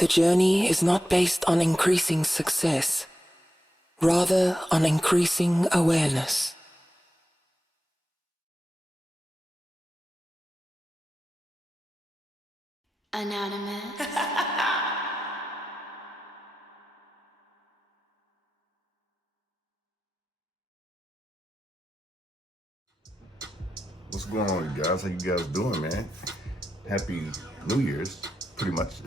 The journey is not based on increasing success, rather on increasing awareness. Anonymous. What's going on, you guys? How you guys doing, man? Happy New Year's, pretty much.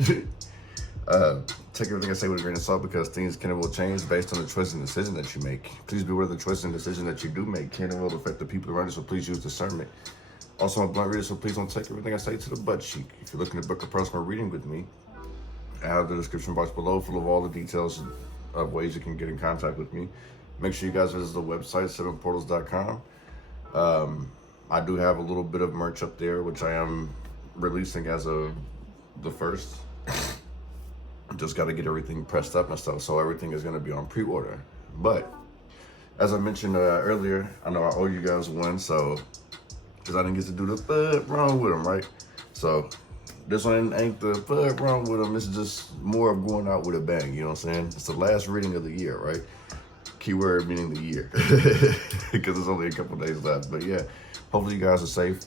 Take everything I say with a grain of salt because things can and will change based on the choice and decision that you make. Please be aware of the choice and decision that you do make can and will affect the people around you, so please use discernment. Also, I'm a blunt reader, so please don't take everything I say to the butt cheek. If you're looking to book a personal reading with me, I have the description box below full of all the details of ways you can get in contact with me. Make sure you guys visit the website, 7portals.com. I do have a little bit of merch up there, which I am releasing as of the 1st. Just got to get everything pressed up and stuff, so everything is going to be on pre-order. But as I mentioned earlier, I know I owe you guys one, so because I didn't get to do the third wrong with them, right? So this one ain't the third wrong with them. It's just more of going out with a bang. You know what I'm saying? It's the last reading of the year, right? Keyword meaning the year, because it's only a couple days left. But yeah, hopefully you guys are safe.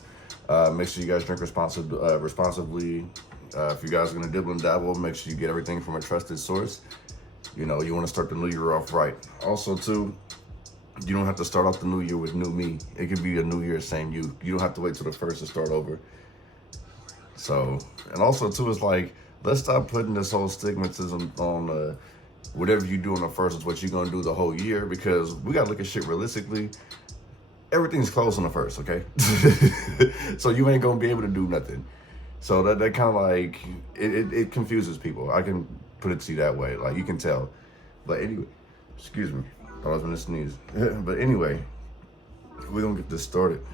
Make sure you guys drink responsibly. If you guys are gonna dibble and dabble, make sure you get everything from a trusted source. You know, you want to start the new year off right. Also, too, you don't have to start off the new year with new me. It could be a new year, same you. You don't have to wait till the 1st to start over. So, and also, too, it's like, let's stop putting this whole stigmatism on whatever you do on the 1st is what you're gonna do the whole year, because we gotta look at shit realistically. Everything's closed on the 1st, okay? So you ain't gonna be able to do nothing. So that kind of like, it confuses people. I can put it to you that way, like you can tell. But anyway, excuse me, thought I was gonna sneeze. But anyway, we're gonna get this started.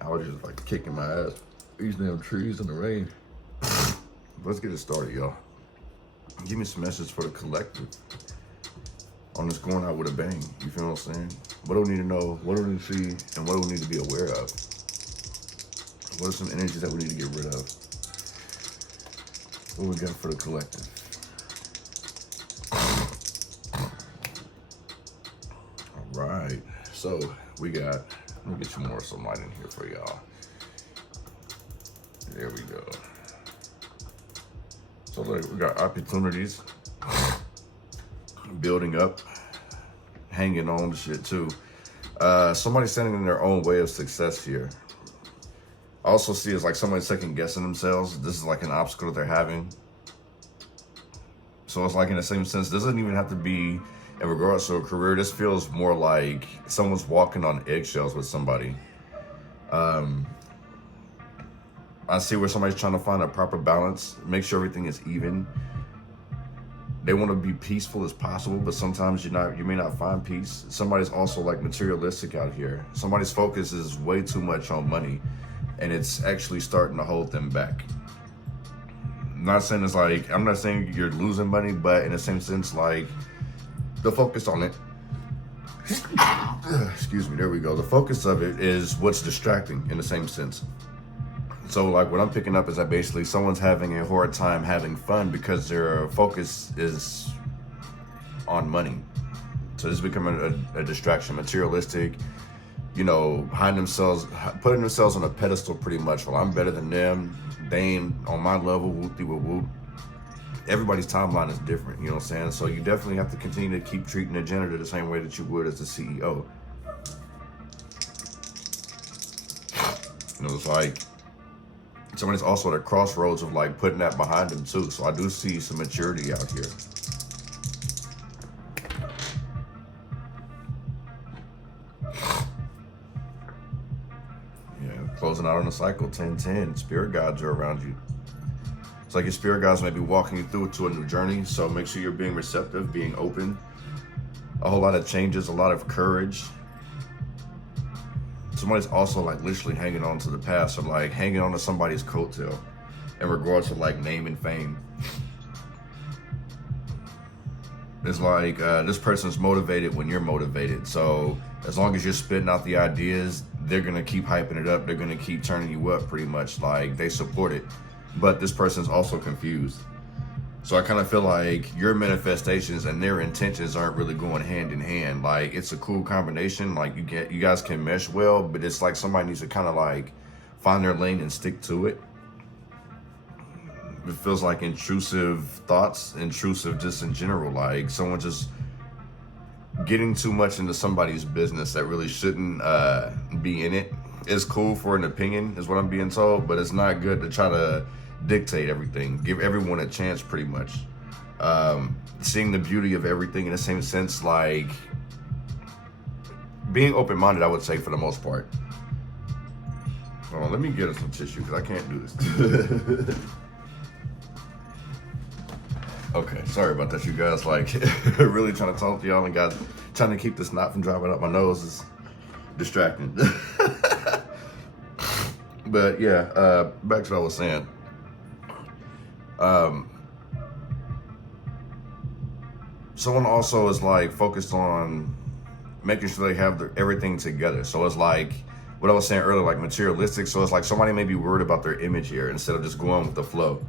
Allergies are like kicking my ass. These damn trees in the rain. Let's get it started, y'all. Give me some message for the collective on this going out with a bang. You feel what I'm saying? What do we need to know? What do we need to see? And what do we need to be aware of? What are some energies that we need to get rid of? What we got for the collective? All right. So we got, let me get you more sunlight in here for y'all. There we go. So like, we got opportunities, building up, hanging on to shit too. Somebody standing in their own way of success here. I also see it's like somebody second guessing themselves. This is like an obstacle that they're having. So it's like in the same sense, this doesn't even have to be in regards to a career. This feels more like someone's walking on eggshells with somebody. I see where somebody's trying to find a proper balance, make sure everything is even. They want to be peaceful as possible, but sometimes you may not find peace. Somebody's also like materialistic out here. Somebody's focus is way too much on money, and it's actually starting to hold them back. I'm not saying you're losing money, but in the same sense, like the focus on it. Excuse me, there we go. The focus of it is what's distracting in the same sense. So like what I'm picking up is that basically someone's having a hard time having fun because their focus is on money. So this is becoming a distraction, materialistic, you know, putting themselves on a pedestal pretty much. Well, I'm better than them. They ain't on my level, whoop-de-whoop-whoop. Everybody's timeline is different, you know what I'm saying? So you definitely have to continue to keep treating the janitor the same way that you would as the CEO. You know, it's like, somebody's also at a crossroads of like putting that behind them too. So I do see some maturity out here. Yeah, closing out on the cycle, 10-10. Spirit guides are around you. It's like your spirit guides may be walking you through to a new journey. So make sure you're being receptive, being open. A whole lot of changes, a lot of courage. Somebody's also like literally hanging on to the past, or like hanging on to somebody's coattail in regards to like name and fame. It's like this person's motivated when you're motivated. So as long as you're spitting out the ideas, they're gonna keep hyping it up. They're gonna keep turning you up pretty much. Like they support it. But this person's also confused. So I kind of feel like your manifestations and their intentions aren't really going hand in hand. Like, it's a cool combination. Like, you guys can mesh well, but it's like somebody needs to kind of like find their lane and stick to it. It feels like intrusive thoughts, intrusive just in general. Like someone just getting too much into somebody's business that really shouldn't be in it. It's cool for an opinion, is what I'm being told, but it's not good to try to dictate everything. Give everyone a chance, pretty much. Seeing the beauty of everything in the same sense, like being open-minded, I would say, for the most part. Hold on, let me get us some tissue because I can't do this. Okay, sorry about that, you guys. Like, really trying to talk to y'all and trying to keep this knot from dropping up my nose is distracting. But yeah, back to what I was saying. Someone also is like focused on making sure they have everything together. So it's like what I was saying earlier, like materialistic. So it's like somebody may be worried about their image here instead of just going with the flow.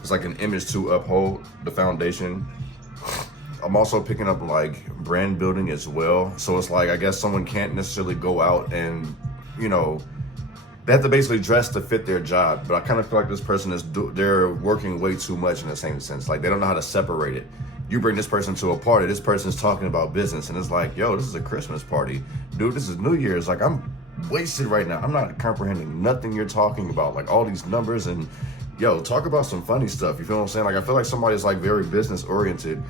It's like an image to uphold the foundation. I'm also picking up like brand building as well. So it's like, I guess someone can't necessarily go out and, you know, they have to basically dress to fit their job. But I kind of feel like this person they're working way too much in the same sense. Like they don't know how to separate it. You bring this person to a party, this person's talking about business, and it's like, yo, this is a Christmas party. Dude, this is New Year's. Like, I'm wasted right now. I'm not comprehending nothing you're talking about. Like all these numbers and, yo, talk about some funny stuff. You feel what I'm saying? Like, I feel like somebody's like very business oriented,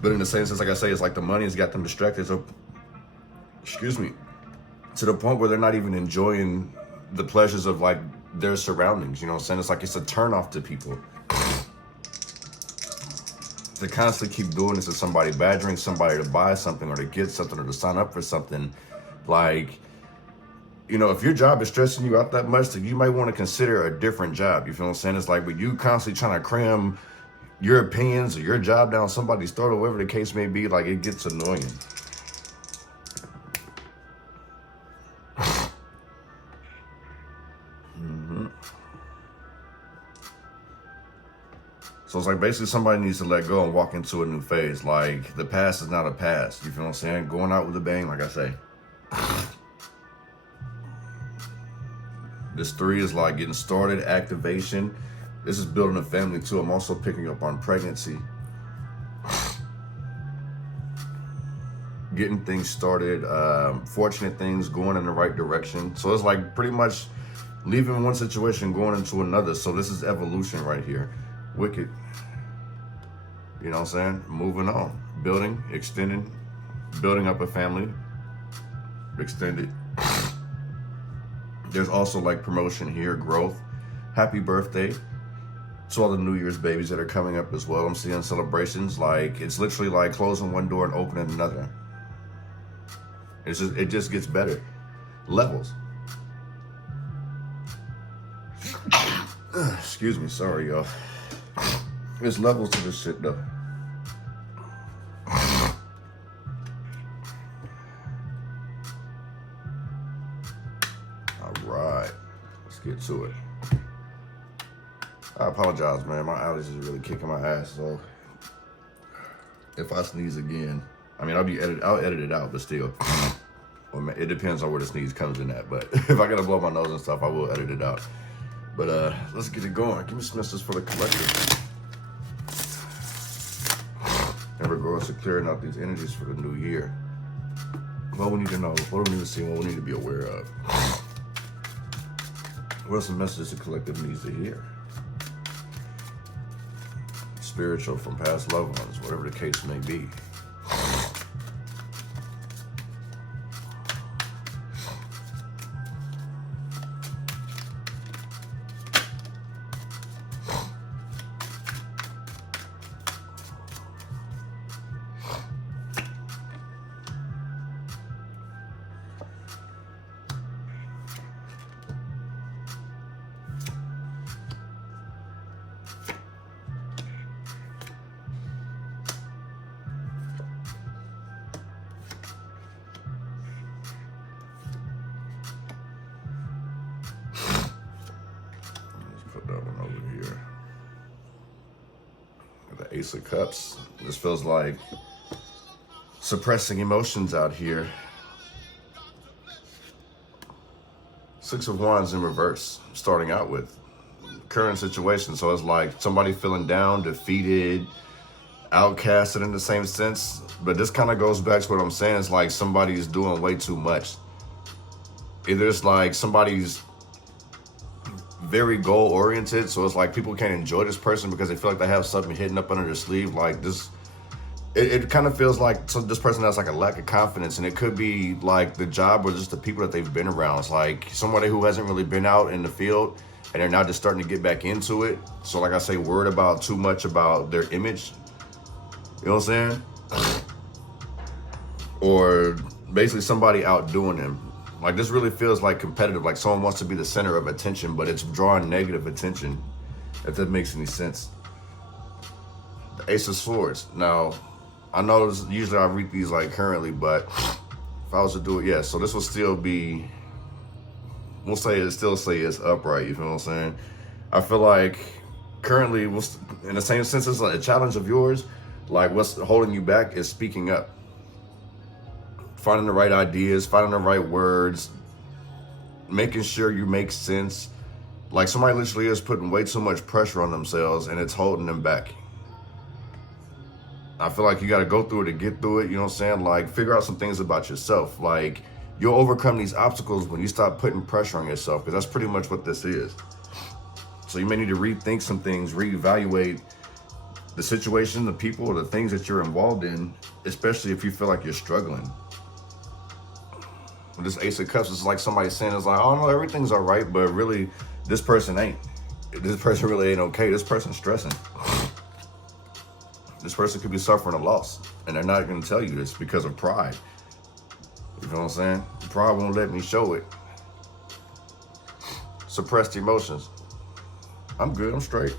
but in the same sense, like I say, it's like the money has got them distracted. So, excuse me, to the point where they're not even enjoying the pleasures of like their surroundings. You know what I'm saying? It's like it's a turnoff to people. To constantly keep doing this to somebody, badgering somebody to buy something or to get something or to sign up for something. Like, you know, if your job is stressing you out that much, then you might want to consider a different job. You feel what I'm saying? It's like, but you constantly trying to cram your opinions or your job down somebody's throat or whatever the case may be, like it gets annoying. So it's like basically somebody needs to let go and walk into a new phase. Like the past is not a past. You feel what I'm saying? Going out with a bang, like I say. This 3 is like getting started, activation. This is building a family too. I'm also picking up on pregnancy. Getting things started, fortunate things, going in the right direction. So it's like pretty much leaving one situation, going into another. So this is evolution right here. Wicked. You know what I'm saying? Moving on. Building, extending, building up a family. Extended. There's also like promotion here, growth. Happy birthday to all the New Year's babies that are coming up as well. I'm seeing celebrations. Like it's literally like closing one door and opening another. It just gets better. Levels. Excuse me, sorry y'all. There's levels to this shit though. Alright, let's get to it. I apologize, man. My allergies is really kicking my ass, so if I sneeze again, I mean I'll edit it out, but still. Well, it depends on where the sneeze comes in at, but if I gotta blow my nose and stuff, I will edit it out. But let's get it going. Give me some messages for the collective. In regards to clearing out these energies for the new year. What we need to know, what do we need to see, what we need to be aware of. What are some messages the collective needs to hear? Spiritual from past loved ones, whatever the case may be. Ace of Cups. This feels like suppressing emotions out here. Six of Wands in reverse, starting out with current situation. So it's like somebody feeling down, defeated, outcasted in the same sense. But this kind of goes back to what I'm saying. It's like somebody's doing way too much. Either it's like somebody's very goal oriented, so it's like people can't enjoy this person because they feel like they have something hidden up under their sleeve. Like this, it kind of feels like this person has like a lack of confidence, and it could be like the job or just the people that they've been around. It's like somebody who hasn't really been out in the field and they're now just starting to get back into it. So like I say, worried about too much about their image. You know what I'm saying? Or basically somebody outdoing them. Like this really feels like competitive, like someone wants to be the center of attention, but it's drawing negative attention, if that makes any sense. The Ace of Swords. Now, I know usually I read these like currently, but if I was to do it, yeah, so this will still be, we'll still say it's upright, you feel what I'm saying? I feel like currently, in the same sense as like a challenge of yours, like what's holding you back is speaking up. Finding the right ideas, finding the right words, making sure you make sense. Like somebody literally is putting way too much pressure on themselves and it's holding them back. I feel like you got to go through it to get through it, you know what I'm saying? Like figure out some things about yourself. Like you'll overcome these obstacles when you stop putting pressure on yourself, because that's pretty much what this is. So you may need to rethink some things, reevaluate the situation, the people, or the things that you're involved in, especially if you feel like you're struggling. This Ace of Cups is like somebody saying, it's like, oh no, everything's all right, but really this person ain't. This person really ain't okay. This person's stressing. This person could be suffering a loss, and they're not going to tell you this because of pride. You know what I'm saying? Pride won't let me show it. Suppressed emotions. I'm good, I'm straight.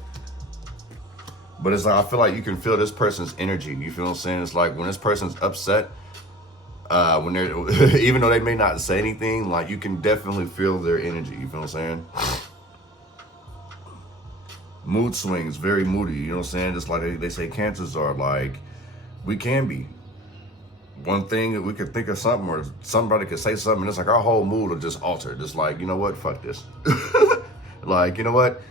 But it's like, I feel like you can feel this person's energy. You feel what I'm saying? It's like when this person's upset, when they're, even though they may not say anything, like you can definitely feel their energy. You feel what I'm saying? Mood swings, very moody. You know what I'm saying? Just like they say Cancers are, like, we can be. One thing, we could think of something, or somebody could say something, and it's like our whole mood will just alter. Just like, you know what? Fuck this. Like, you know what?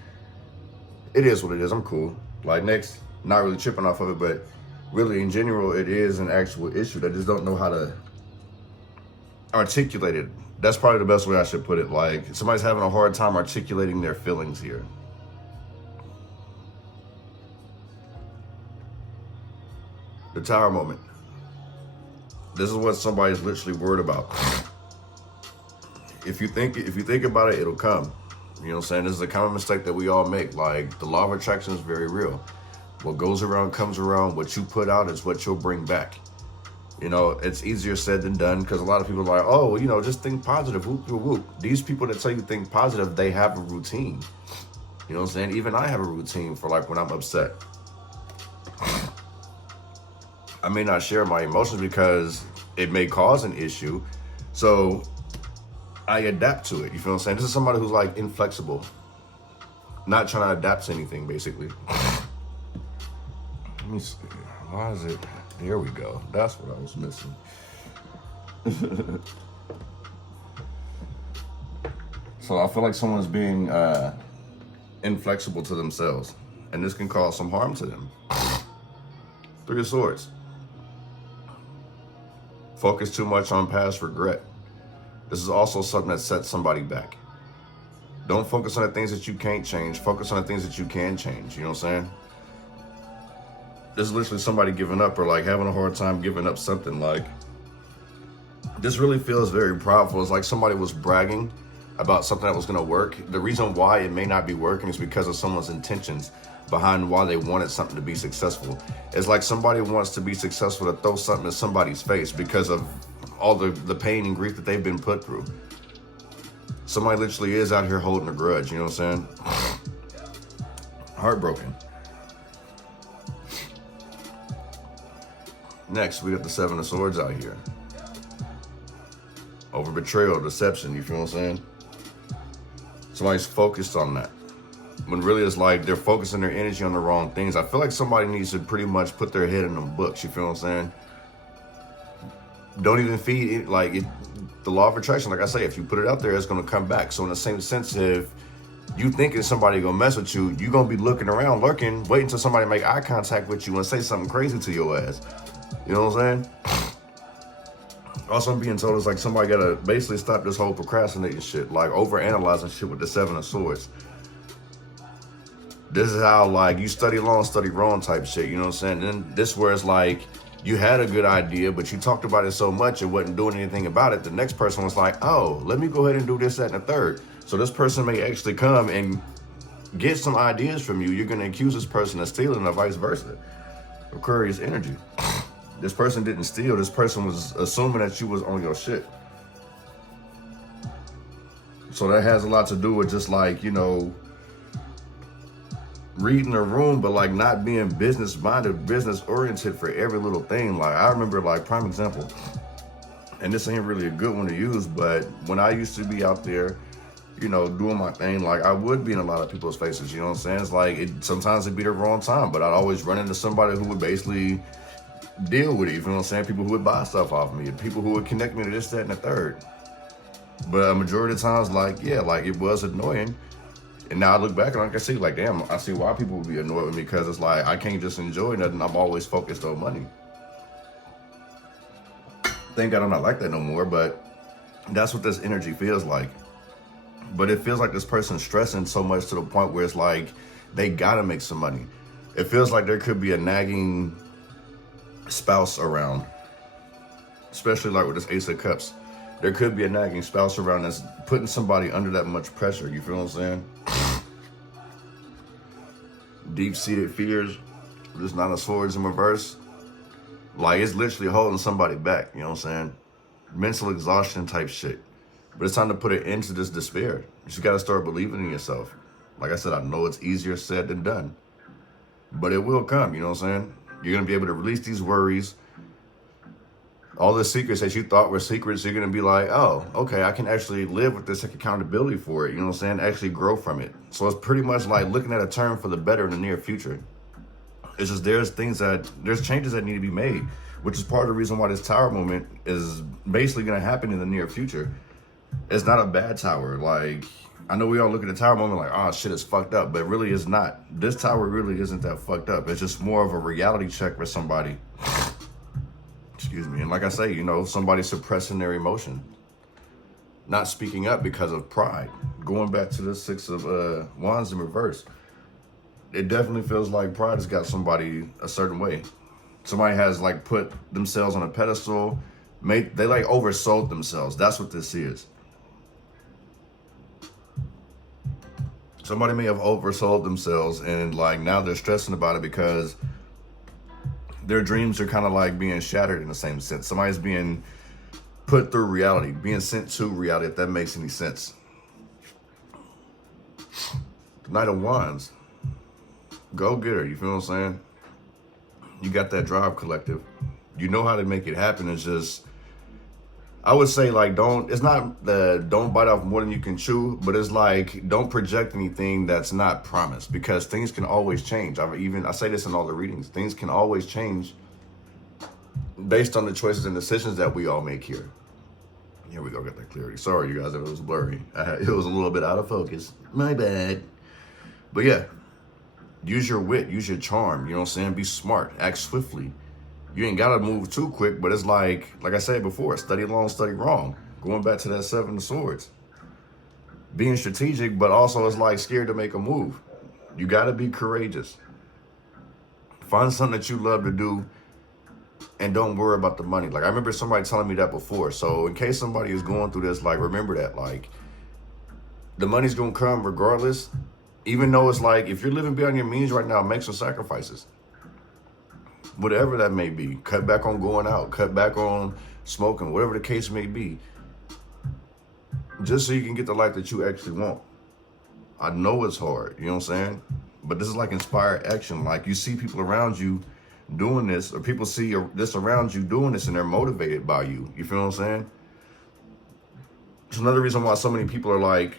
It is what it is. I'm cool. Like, next, not really tripping off of it, but really in general, it is an actual issue. They just don't know how to articulate it. That's probably the best way I should put it. Like, somebody's having a hard time articulating their feelings here. The Tower moment. This is what somebody's literally worried about. If you think about it, it'll come. You know what I'm saying? This is a common mistake that we all make. Like, the law of attraction is very real. What goes around comes around. What you put out is what you'll bring back. You know, it's easier said than done, because a lot of people are like, oh, well, you know, just think positive. Whoop, whoop, whoop. These people that tell you think positive, they have a routine. You know what I'm saying? Even I have a routine for like when I'm upset. I may not share my emotions because it may cause an issue. So I adapt to it. You feel what I'm saying? This is somebody who's like inflexible. Not trying to adapt to anything, basically. Let me see. Why is it? There we go. That's what I was missing. So I feel like someone's being inflexible to themselves, and this can cause some harm to them. Three of Swords. Focus too much on past regret. This is also something that sets somebody back. Don't focus on the things that you can't change. Focus on the things that you can change. You know what I'm saying? This is literally somebody giving up, or like having a hard time giving up something. Like, this really feels very prideful. It's like somebody was bragging about something that was going to work. The reason why it may not be working is because of someone's intentions behind why they wanted something to be successful. It's like somebody wants to be successful to throw something in somebody's face because of all the pain and grief that they've been put through. Somebody literally is out here holding a grudge, you know what I'm saying? Heartbroken. Next, we got the Seven of Swords out here. Over betrayal, deception, you feel what I'm saying? Somebody's focused on that. when really it's like they're focusing their energy on the wrong things. I feel like somebody needs to pretty much put their head in them books, you feel what I'm saying? Don't even feed it, like the law of attraction, like I say, if you put it out there, it's gonna come back. So in the same sense, if you thinking somebody gonna mess with you, you gonna be looking around, lurking, waiting until somebody make eye contact with you and say something crazy to your ass. You know what I'm saying? Also, I'm being told it's like somebody gotta basically stop this whole procrastinating shit, like over-analyzing shit with the Seven of Swords. This is how, like, you study long, study wrong type shit, you know what I'm saying? And then this where it's like, you had a good idea, but you talked about it so much and wasn't doing anything about it. The next person was like, oh, let me go ahead and do this, that, and the third. So this person may actually come and get some ideas from you. You're gonna accuse this person of stealing or vice versa. Aquarius energy. This person didn't steal. This person was assuming that you was on your shit. So that has a lot to do with just like, you know, reading the room, but like not being business minded, business oriented for every little thing. Like I remember, like, prime example, and this ain't really a good one to use, but when I used to be out there, you know, doing my thing, like I would be in a lot of people's faces, you know what I'm saying? It's like, sometimes it'd be the wrong time, but I'd always run into somebody who would basically deal with it, you know what I'm saying? People who would buy stuff off me, and people who would connect me to this, that, and the third. But a majority of times, like, yeah, like it was annoying. And now I look back and I can see, like, damn, I see why people would be annoyed with me, because it's like, I can't just enjoy nothing. I'm always focused on money. Thank God I'm not like that no more, but that's what this energy feels like. But it feels like this person's stressing so much to the point where it's like, they gotta make some money. It feels like there could be a nagging spouse around, especially like with this Ace of Cups. There could be a nagging spouse around that's putting somebody under that much pressure, you feel what I'm saying? Deep-seated fears, this Nine of Swords in reverse. Like, it's literally holding somebody back, you know what I'm saying? Mental exhaustion type shit. But it's time to put an end to this despair. You just gotta start believing in yourself. Like I said, I know it's easier said than done, but it will come, you know what I'm saying? You're gonna be able to release these worries. All the secrets that you thought were secrets, you're gonna be like, oh, okay, I can actually live with this, like, accountability for it, you know what I'm saying? Actually grow from it. So it's pretty much like looking at a turn for the better in the near future. It's just there's changes that need to be made, which is part of the reason why this tower moment is basically gonna happen in the near future. It's not a bad tower. Like, I know we all look at the tower moment like, oh shit, it's fucked up, but really it's not. This tower really isn't that fucked up. It's just more of a reality check for somebody. Excuse me. And like I say, you know, somebody suppressing their emotion, not speaking up because of pride. Going back to the Six of Wands in reverse, it definitely feels like pride has got somebody a certain way. Somebody has like put themselves on a pedestal. They like oversold themselves. That's what this is. Somebody may have oversold themselves, and like now they're stressing about it because their dreams are kind of like being shattered in the same sense. Somebody's being put through reality, being sent to reality, if that makes any sense. The Knight of Wands. Go get her, you feel what I'm saying? You got that drive, collective. You know how to make it happen. It's just, I would say, like, don't bite off more than you can chew, but it's like, don't project anything that's not promised, because things can always change. I say this in all the readings. Things can always change based on the choices and decisions that we all make here. Here we go, get that clarity. Sorry, you guys, if it was blurry. It was a little bit out of focus. My bad. But yeah, use your wit, use your charm, you know what I'm saying? Be smart, act swiftly. You ain't gotta move too quick, but it's like I said before, study long, study wrong. Going back to that Seven of Swords. Being strategic, but also it's like scared to make a move. You gotta be courageous. Find something that you love to do and don't worry about the money. Like, I remember somebody telling me that before. So in case somebody is going through this, like, remember that, like, the money's gonna come regardless. Even though it's like, if you're living beyond your means right now, make some sacrifices. Whatever that may be. Cut back on going out. Cut back on smoking. Whatever the case may be. Just so you can get the life that you actually want. I know it's hard, you know what I'm saying? But this is like inspired action. Like, you see people around you doing this, or people see this around you doing this, and they're motivated by you. You feel what I'm saying? It's another reason why so many people are like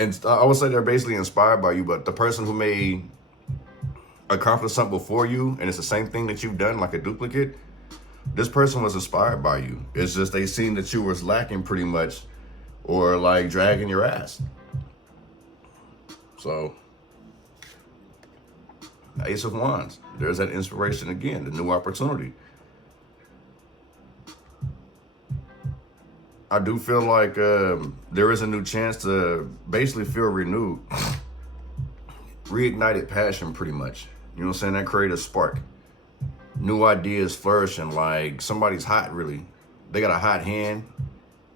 and I would say they're basically inspired by you, but the person who may accomplish something before you, and it's the same thing that you've done, like a duplicate, this person was inspired by you. It's just they seen that you was lacking pretty much, or like dragging your ass. So, Ace of Wands, there's that inspiration again, the new opportunity. I do feel like there is a new chance to basically feel renewed. Reignited passion, pretty much. You know what I'm saying? That create a spark. New ideas flourishing, like somebody's hot, really. They got a hot hand.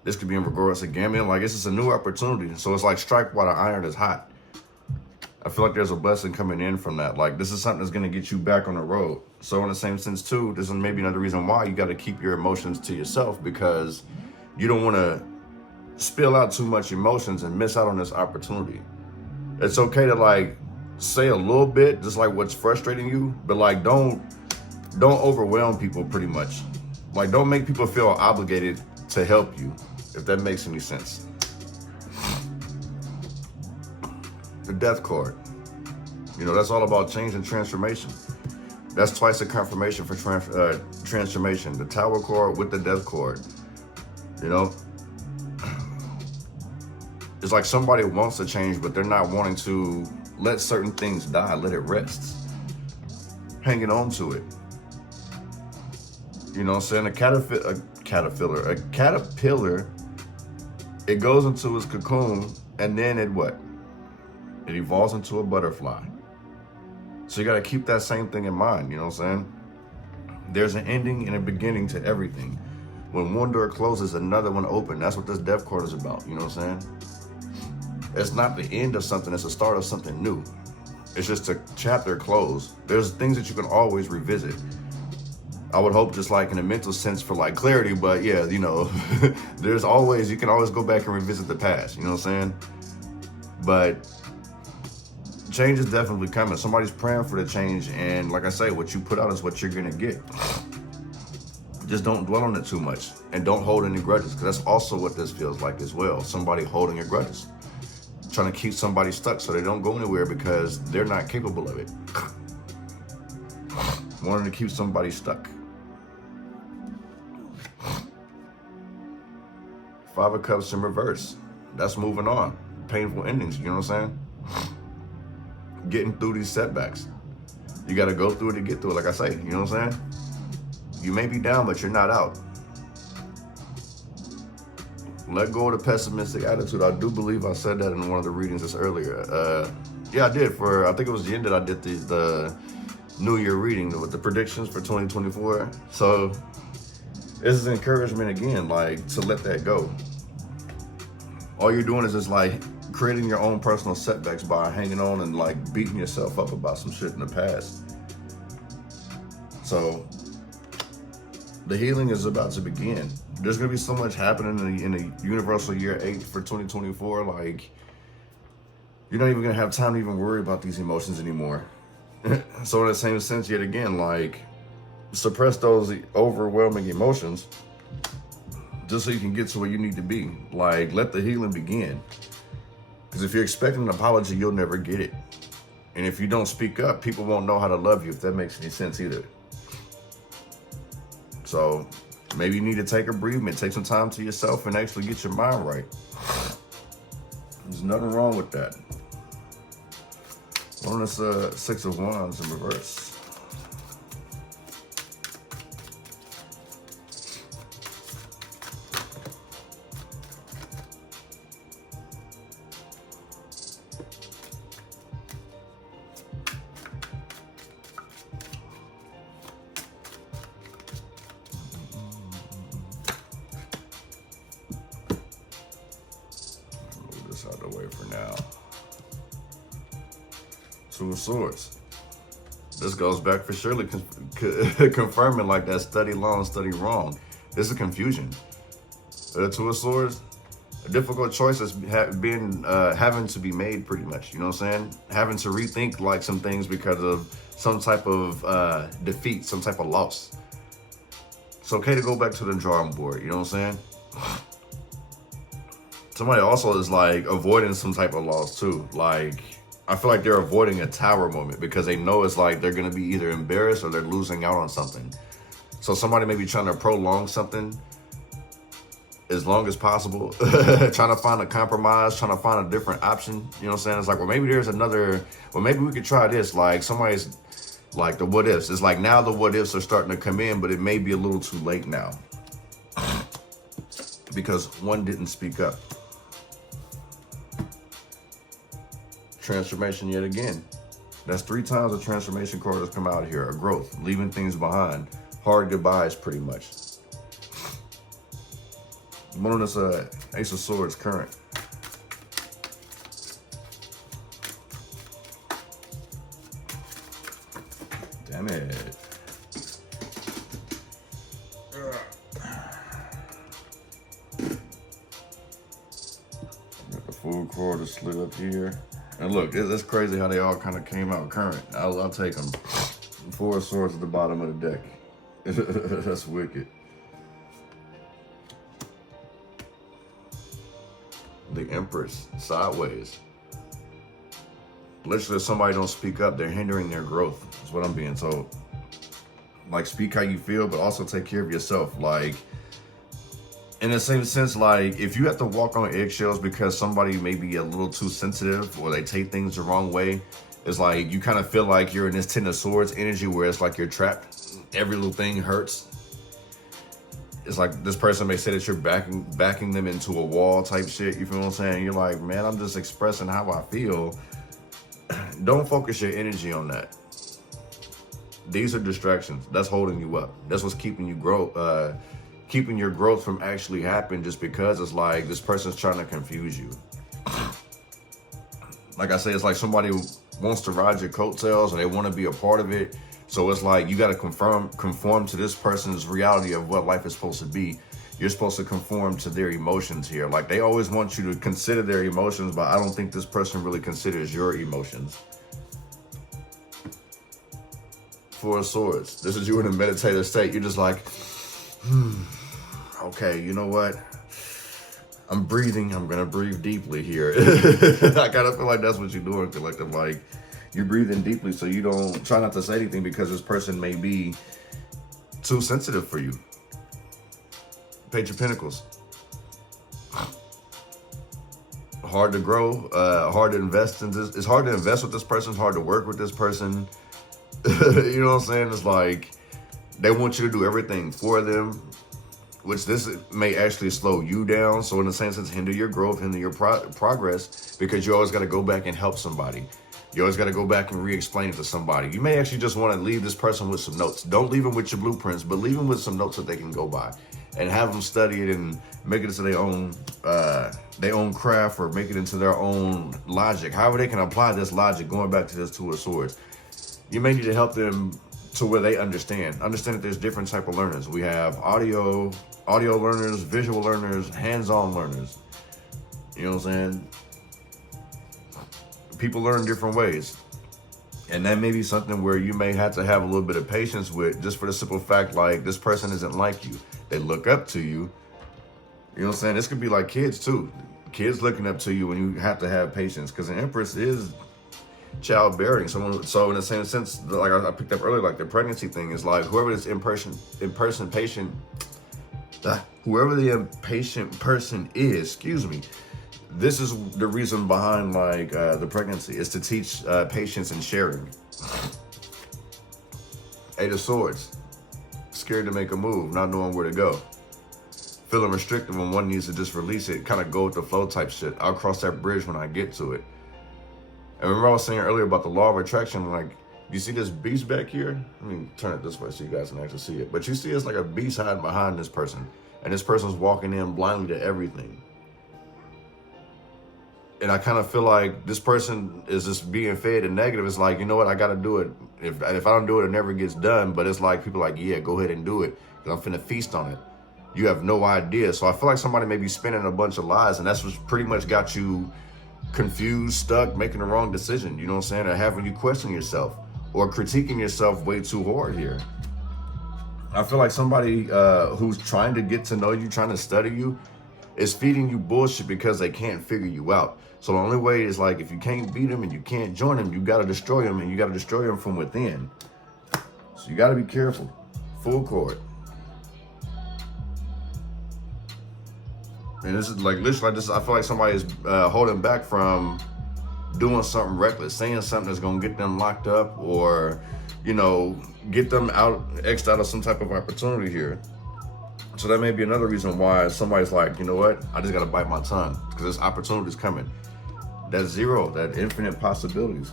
This could be in regards to gambling. Like, this is a new opportunity. So it's like strike while the iron is hot. I feel like there's a blessing coming in from that. Like, this is something that's going to get you back on the road. So in the same sense, too, this is maybe another reason why you got to keep your emotions to yourself, because you don't want to spill out too much emotions and miss out on this opportunity. It's okay to like say a little bit, just like what's frustrating you, but like don't overwhelm people pretty much. Like, don't make people feel obligated to help you, if that makes any sense. The Death card. You know, that's all about change and transformation. That's twice the confirmation for transformation. The Tower card with the Death card. You know, it's like somebody wants to change, but they're not wanting to let certain things die, let it rest. Hanging on to it. You know what I'm saying? A caterpillar, it goes into its cocoon, and then it what? It evolves into a butterfly. So you got to keep that same thing in mind, you know what I'm saying? There's an ending and a beginning to everything. When one door closes, another one opens. That's what this Death card is about, you know what I'm saying? It's not the end of something, it's the start of something new. It's just a chapter closed. There's things that you can always revisit. I would hope just like in a mental sense for like clarity, but yeah, you know, you can always go back and revisit the past, you know what I'm saying? But change is definitely coming. Somebody's praying for the change, and like I say, what you put out is what you're gonna get. Just don't dwell on it too much, and don't hold any grudges, because that's also what this feels like as well. Somebody holding a grudges, trying to keep somebody stuck so they don't go anywhere because they're not capable of it. Wanting to keep somebody stuck. Five of Cups in reverse. That's moving on. Painful endings, you know what I'm saying? Getting through these setbacks. You got to go through it to get through it, like I say, you know what I'm saying? You may be down, but you're not out. Let go of the pessimistic attitude. I do believe I said that in one of the readings just earlier. Yeah, I did. I think it was the end that I did the New Year reading with the predictions for 2024. So this is encouragement again, like to let that go. All you're doing is just like creating your own personal setbacks by hanging on and like beating yourself up about some shit in the past. So the healing is about to begin. There's gonna be so much happening in the universal year 8 for 2024. Like, you're not even gonna have time to even worry about these emotions anymore. So in the same sense, yet again, like, suppress those overwhelming emotions just so you can get to where you need to be. Like, let the healing begin. Because if you're expecting an apology, you'll never get it. And if you don't speak up, people won't know how to love you, if that makes any sense either. So maybe you need to take a breathing, take some time to yourself and actually get your mind right. There's nothing wrong with that. On this Six of Wands in reverse. Move this out of the way for now. Two of Swords. This goes back for surely confirming like that study long, study wrong. This is confusion. The Two of Swords, a difficult choice that's having to be made pretty much, you know what I'm saying? Having to rethink like some things because of some type of defeat, some type of loss. It's okay to go back to the drawing board, you know what I'm saying? Somebody also is like avoiding some type of loss too. Like, I feel like they're avoiding a tower moment because they know it's like they're going to be either embarrassed or they're losing out on something. So somebody may be trying to prolong something as long as possible, trying to find a compromise, trying to find a different option. You know what I'm saying? It's like, well, maybe there's another, well, maybe we could try this. Like somebody's like the what ifs. It's like now the what ifs are starting to come in, but it may be a little too late now because one didn't speak up. Transformation yet again. That's 3 times the transformation card has come out here. A growth, leaving things behind. Hard goodbyes, pretty much. One of this Ace of Swords current. Damn it. Got the full card slid up here. And look, it's crazy how they all kind of came out current. I'll take them. 4 swords at the bottom of the deck. That's wicked. The Empress, sideways. Literally, if somebody don't speak up, they're hindering their growth. That's what I'm being told. Like, speak how you feel, but also take care of yourself. Like, in the same sense, like, if you have to walk on eggshells because somebody may be a little too sensitive or they take things the wrong way, it's like you kind of feel like you're in this Ten of Swords energy where it's like you're trapped. Every little thing hurts. It's like this person may say that you're backing them into a wall type shit. You feel what I'm saying? You're like, man, I'm just expressing how I feel. Don't focus your energy on that. These are distractions. That's holding you up. That's what's keeping you keeping your growth from actually happening, just because it's like this person's trying to confuse you. Like I say, it's like somebody wants to ride your coattails and they want to be a part of it. So it's like you got to conform to this person's reality of what life is supposed to be. You're supposed to conform to their emotions here. Like, they always want you to consider their emotions, but I don't think this person really considers your emotions. 4 of Swords. This is you in a meditative state. You're just like, okay, you know what? I'm breathing. I'm going to breathe deeply here. I kind of feel like that's what you're doing, collective. Like, you're breathing deeply so you don't try not to say anything because this person may be too sensitive for you. Page of Pentacles. Hard to grow, hard to invest in this. It's hard to invest with this person. It's hard to work with this person. You know what I'm saying? It's like they want you to do everything for them, which this may actually slow you down. So in the same sense, hinder your growth, hinder your progress, because you always got to go back and help somebody. You always got to go back and re-explain it to somebody. You may actually just want to leave this person with some notes. Don't leave them with your blueprints, but leave them with some notes that they can go by and have them study it and make it into their own craft, or make it into their own logic. However they can apply this logic, going back to this 2 of Swords. You may need to help them to where they understand that there's different type of learners. We have audio learners, visual learners, hands-on learners. You know what I'm saying? People learn different ways. And that may be something where you may have to have a little bit of patience with, just for the simple fact, like, this person isn't like you. They look up to you. You know what I'm saying? This could be like kids too. Kids looking up to you, when you have to have patience, because the Empress is childbearing. So in the same sense, like I picked up earlier, like the pregnancy thing is like, whoever the impatient person is, this is the reason behind like the pregnancy, is to teach patience and sharing. 8 of Swords. Scared to make a move, not knowing where to go. Feeling restricted when one needs to just release it, kind of go with the flow type shit. I'll cross that bridge when I get to it. And remember I was saying earlier about the law of attraction, like, you see this beast back here? Let me turn it this way so you guys can actually see it. But you see it's like a beast hiding behind this person. And this person's walking in blindly to everything. And I kind of feel like this person is just being fed a negative. It's like, you know what, I got to do it. If I don't do it, it never gets done. But it's like, people are like, yeah, go ahead and do it, because I'm finna feast on it. You have no idea. So I feel like somebody may be spinning a bunch of lies, and that's what's pretty much got you confused, stuck, making the wrong decision. You know what I'm saying? Or having you question yourself, or critiquing yourself way too hard here. I feel like somebody who's trying to get to know you, trying to study you, is feeding you bullshit because they can't figure you out. So the only way is like, if you can't beat them and you can't join them, you got to destroy them, and you got to destroy them from within. So you got to be careful. Full court. And this is like, literally, like this, I feel like somebody is holding back from doing something reckless, saying something that's going to get them locked up, or, you know, get them X'd out of some type of opportunity here. So that may be another reason why somebody's like, you know what, I just got to bite my tongue, because this opportunity is coming. That zero, that infinite possibilities.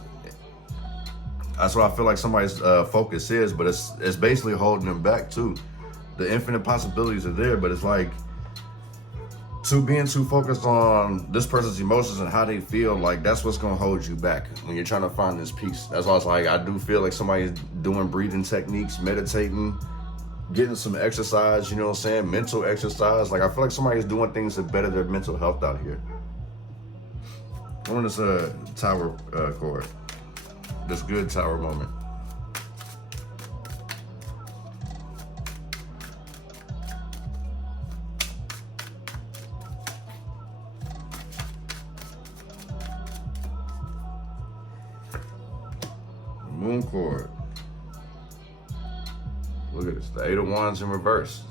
That's what I feel like somebody's focus is, but it's basically holding them back too. The infinite possibilities are there, but it's like, being too focused on this person's emotions and how they feel, like that's what's gonna hold you back when you're trying to find this peace. That's why it's like, I do feel like somebody's doing breathing techniques, meditating, getting some exercise, you know what I'm saying? Mental exercise. Like, I feel like somebody's doing things to better their mental health out here. On this tower chord, this good tower moment. Moon chord. Look at this, the 8 of Wands in reverse.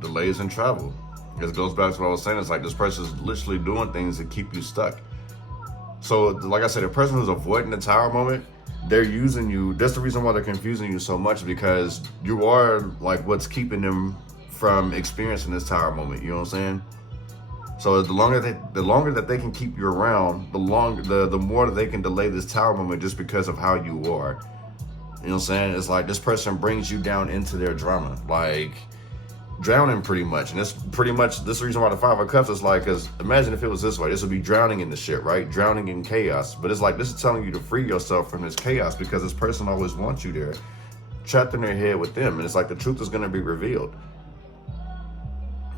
Delays in travel. This goes back to what I was saying. It's like this person's literally doing things to keep you stuck. So, like I said, the person who's avoiding the tower moment, they're using you. That's the reason why they're confusing you so much, because you are like what's keeping them from experiencing this tower moment. You know what I'm saying? So the longer that they can keep you around, the more that they can delay this tower moment just because of how you are. You know what I'm saying? It's like this person brings you down into their drama, like drowning pretty much. And this is the reason why the 5 of Cups is like, because imagine if it was this way, this would be drowning in the shit, right? Drowning in chaos. But it's like, this is telling you to free yourself from this chaos, because this person always wants you there, trapped in their head with them. And it's like the truth is going to be revealed.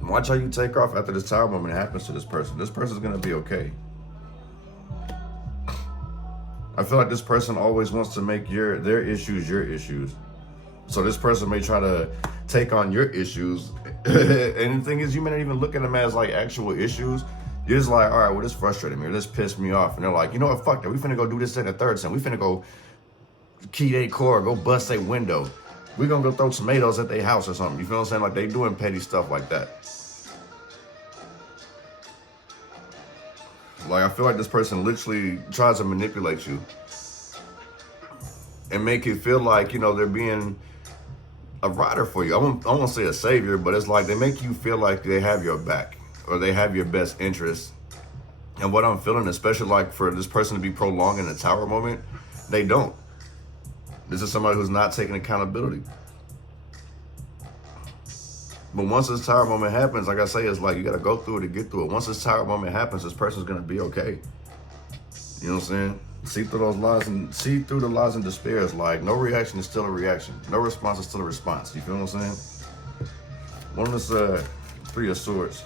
Watch how you take off after this tower moment happens to this person. This person's going to be okay. I feel like this person always wants to make their issues your issues. So this person may try to take on your issues. And the thing is, you may not even look at them as like actual issues. You're just like, all right, well, this frustrated me, or this pissed me off. And they're like, you know what, fuck that. We finna go do this in the third time. We finna go key their core, go bust their window. We gonna go throw tomatoes at their house or something. You feel what I'm saying? Like, they doing petty stuff like that. Like, I feel like this person literally tries to manipulate you and make it feel like, you know, they're being a rider for you. I won't say a savior, but it's like they make you feel like they have your back, or they have your best interest. And what I'm feeling, especially like for this person to be prolonging the tower moment, they don't. This is somebody who's not taking accountability. But once this tower moment happens, like I say, it's like you got to go through it to get through it. Once this tower moment happens, this person's going to be okay. You know what I'm saying? See through those lies and see through the lies and despair. Is like, no reaction is still a reaction. No response is still a response. You feel what I'm saying? One of this 3 of Swords.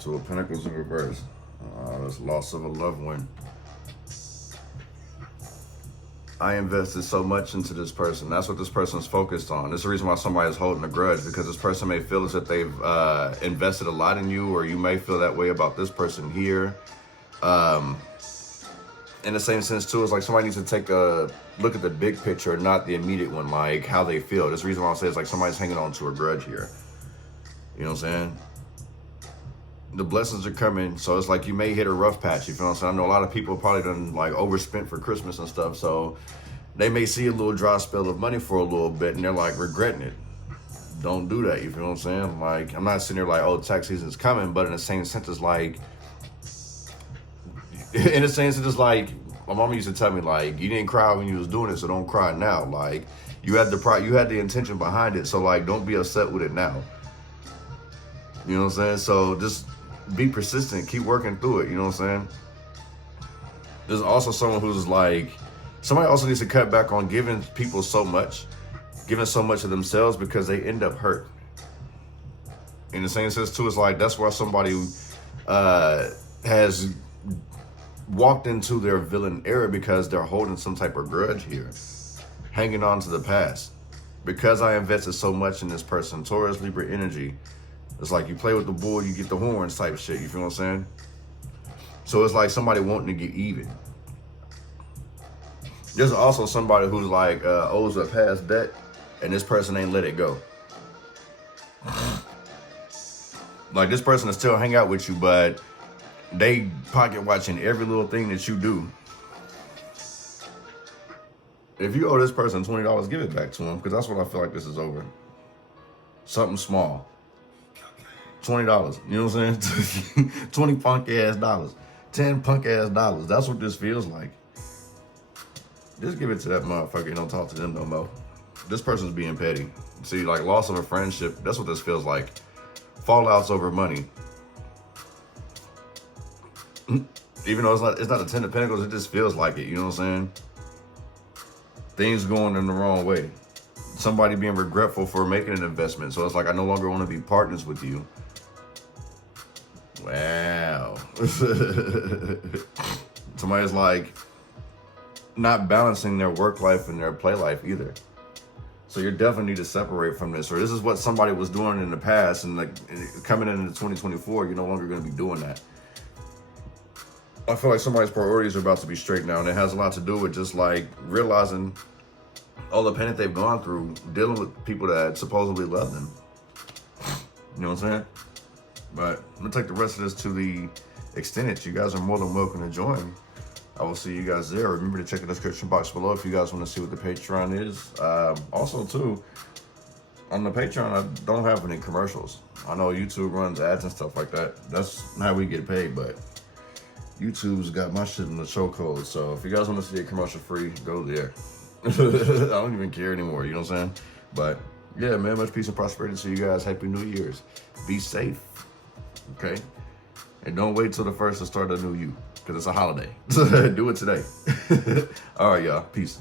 Two of Pentacles in reverse. That's loss of a loved one. I invested so much into this person. That's what this person's focused on. This is the reason why somebody is holding a grudge, because this person may feel as if they've invested a lot in you, or you may feel that way about this person here. In the same sense too, it's like somebody needs to take a look at the big picture, not the immediate one, like how they feel. That's the reason why I say it's like somebody's hanging on to a grudge here. You know what I'm saying? The blessings are coming, so it's like you may hit a rough patch. You feel what I'm saying? I know a lot of people probably done like overspent for Christmas and stuff, so they may see a little dry spell of money for a little bit, and they're like regretting it. Don't do that. You feel what I'm saying? Like, I'm not sitting there like, oh, tax season's coming, but in the same sense, it's like, my mama used to tell me, like, you didn't cry when you was doing it, so don't cry now. Like, you had the intention behind it, so like, don't be upset with it now. You know what I'm saying? So just be persistent, keep working through it, you know what I'm saying? There's also someone who's like, somebody also needs to cut back on giving people so much. giving so much of themselves because they end up hurt. In the same sense too, it's like that's why somebody has walked into their villain era, because they're holding some type of grudge here, hanging on to the past. Because I invested so much in this person, Taurus, Libra energy, it's like you play with the bull, you get the horns type shit, you feel what I'm saying? So it's like somebody wanting to get even. There's also somebody who's like owes a past debt, and this person ain't let it go. Like this person will still hang out with you, but they pocket watching every little thing that you do. If you owe this person $20, give it back to them, because that's what I feel like this is over. Something small. $20, you know what I'm saying? 20 punk ass dollars. 10 punk ass dollars. That's what this feels like. Just give it to that motherfucker and don't talk to them no more. This person's being petty. See, like loss of a friendship, that's what this feels like. Fallouts over money. Even though it's not the 10 of Pentacles, it just feels like it, you know what I'm saying? Things going in the wrong way. Somebody being regretful for making an investment. So it's like, I no longer want to be partners with you. Wow. Somebody's like not balancing their work life and their play life either. So you definitely need to separate from this. Or this is what somebody was doing in the past, and like coming into 2024, you're no longer going to be doing that. I feel like somebody's priorities are about to be straight now, and it has a lot to do with just like realizing all the pain that they've gone through dealing with people that supposedly love them. You know what I'm saying? But I'm gonna take the rest of this to the extended. You guys are more than welcome to join. I will see you guys there. Remember to check the description box below if you guys want to see what the Patreon is. Also too, on the Patreon, I don't have any commercials. I know YouTube runs ads and stuff like that. That's how we get paid, but YouTube's got my shit in the chokehold. So if you guys want to see a commercial free, go there. I don't even care anymore, you know what I'm saying? But yeah, man, much peace and prosperity to you guys. Happy New Year's. Be safe, okay? And don't wait till the 1st to start a new you, because it's a holiday. Do it today. All right, y'all. Peace.